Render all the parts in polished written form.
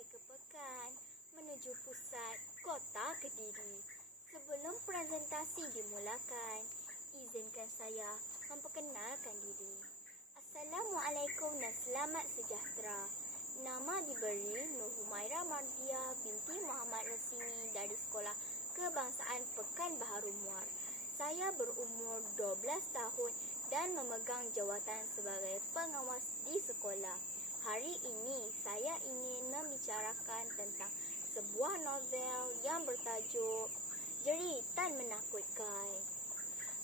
pergi ke pekan menuju pusat kota Kediri. Sebelum presentasi dimulakan, izinkan saya memperkenalkan diri. Assalamualaikum dan selamat sejahtera. Nama diberi Nur Humaira Marzia binti Muhammad Rasimi dari Sekolah Kebangsaan Pekanbaharu Muar. Saya berumur 12 tahun dan memegang jawatan sebagai pengawas di sekolah. Hari ini saya ingin membicarakan tentang sebuah novel yang bertajuk Jeritan Menakutkan.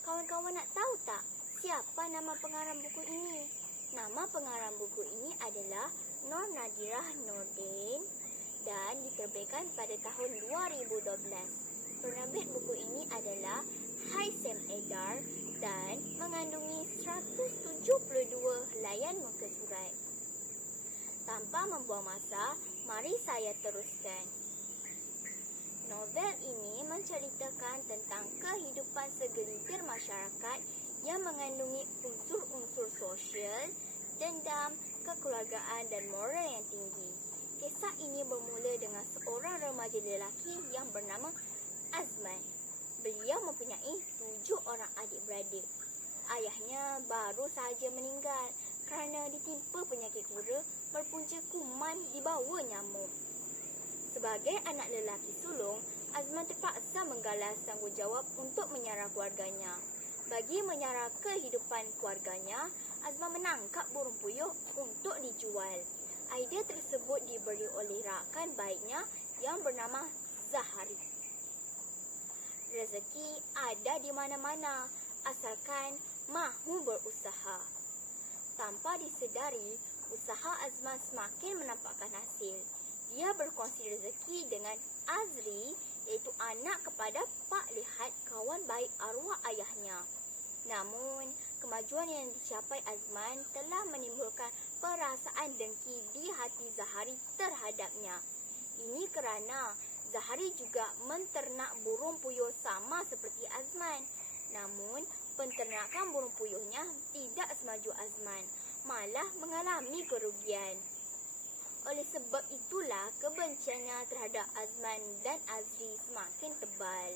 Kawan-kawan nak tahu tak siapa nama pengarang buku ini? Nama pengarang buku ini adalah Nur Nadirah Nordin dan diterbitkan pada tahun 2012. Penerbit buku ini adalah Haisam Edar dan mengandungi 172 helaian muka surat. Tanpa membuang masa, mari saya teruskan. Novel ini menceritakan tentang kehidupan segelintir masyarakat yang mengandungi unsur-unsur sosial, dendam, kekeluargaan dan moral yang tinggi. Kisah ini bermula dengan seorang remaja lelaki yang bernama Azman. Beliau mempunyai 7 orang adik-beradik. Ayahnya baru sahaja meninggal kerana ditimpa penyakit kura berpunca kuman dibawa nyamuk. Sebagai anak lelaki sulung, Azman terpaksa menggalas tanggungjawab untuk menyara keluarganya. Bagi menyara kehidupan keluarganya, Azman menangkap burung puyuh untuk dijual. Idea tersebut diberi oleh rakan baiknya yang bernama Zahari. Rezeki ada di mana-mana, asalkan mahu berusaha. Tanpa disedari, usaha Azman semakin menampakkan hasil. Dia berkongsi rezeki dengan Azri, iaitu anak kepada Pak Lihat, kawan baik arwah ayahnya. Namun, kemajuan yang dicapai Azman telah menimbulkan perasaan dengki di hati Zahari terhadapnya. Ini kerana Zahari juga menternak burung puyuh sama seperti Azman. Namun, penternakan burung puyuhnya tidak semaju Azman, malah mengalami kerugian. Oleh sebab itulah kebenciannya terhadap Azman dan Azri semakin tebal.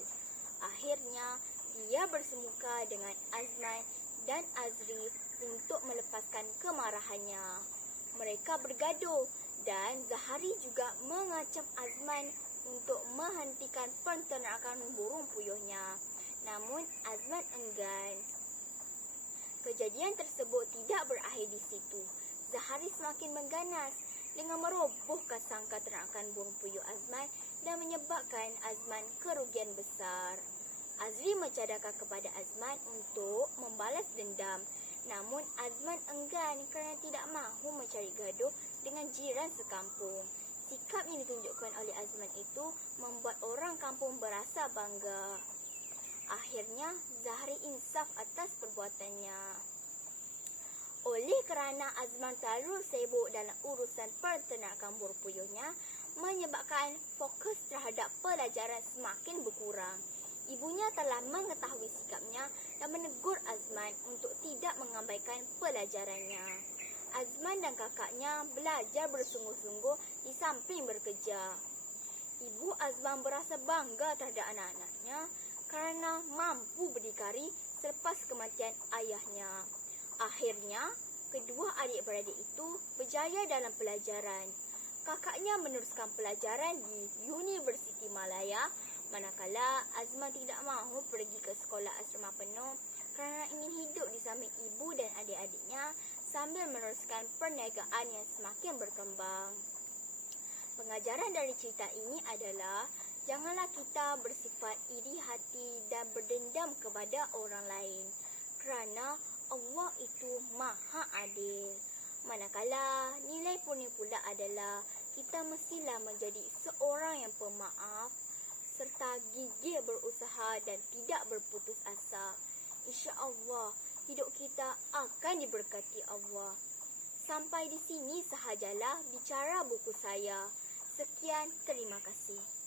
Akhirnya, dia bersemuka dengan Azman dan Azri untuk melepaskan kemarahannya. Mereka bergaduh dan Zahari juga mengacam Azman untuk menghentikan penternakan burung puyuhnya. Namun Azman enggan. Kejadian tersebut tidak berakhir di situ. Zahari semakin mengganas dengan merobohkan sangka ternakan burung puyuh Azman dan menyebabkan Azman kerugian besar. Azri mencadangkan kepada Azman untuk membalas dendam. Namun Azman enggan kerana tidak mahu mencari gaduh dengan jiran sekampung. Sikap yang ditunjukkan oleh Azman itu membuat orang kampung berasa bangga. Akhirnya, Zahari insaf atas perbuatannya. Oleh kerana Azman terlalu sibuk dalam urusan penternakan burung puyuhnya, menyebabkan fokus terhadap pelajaran semakin berkurang. Ibunya telah mengetahui sikapnya dan menegur Azman untuk tidak mengabaikan pelajarannya. Azman dan kakaknya belajar bersungguh-sungguh di samping bekerja. Ibu Azman berasa bangga terhadap anak-anaknya kerana mampu berdikari selepas kematian ayahnya. Akhirnya, kedua adik-beradik itu berjaya dalam pelajaran. Kakaknya meneruskan pelajaran di Universiti Malaya, manakala Azman tidak mahu pergi ke sekolah asrama penuh kerana ingin hidup di samping ibu dan adik-adiknya sambil meneruskan perniagaan yang semakin berkembang. Pengajaran dari cerita ini adalah janganlah kita bersifat iri hati dan berdendam kepada orang lain kerana Allah itu maha adil. Manakala nilai purnia pula adalah kita mestilah menjadi seorang yang pemaaf serta gigih berusaha dan tidak berputus asa. InsyaAllah hidup kita akan diberkati Allah. Sampai di sini sahajalah bicara buku saya. Sekian, terima kasih.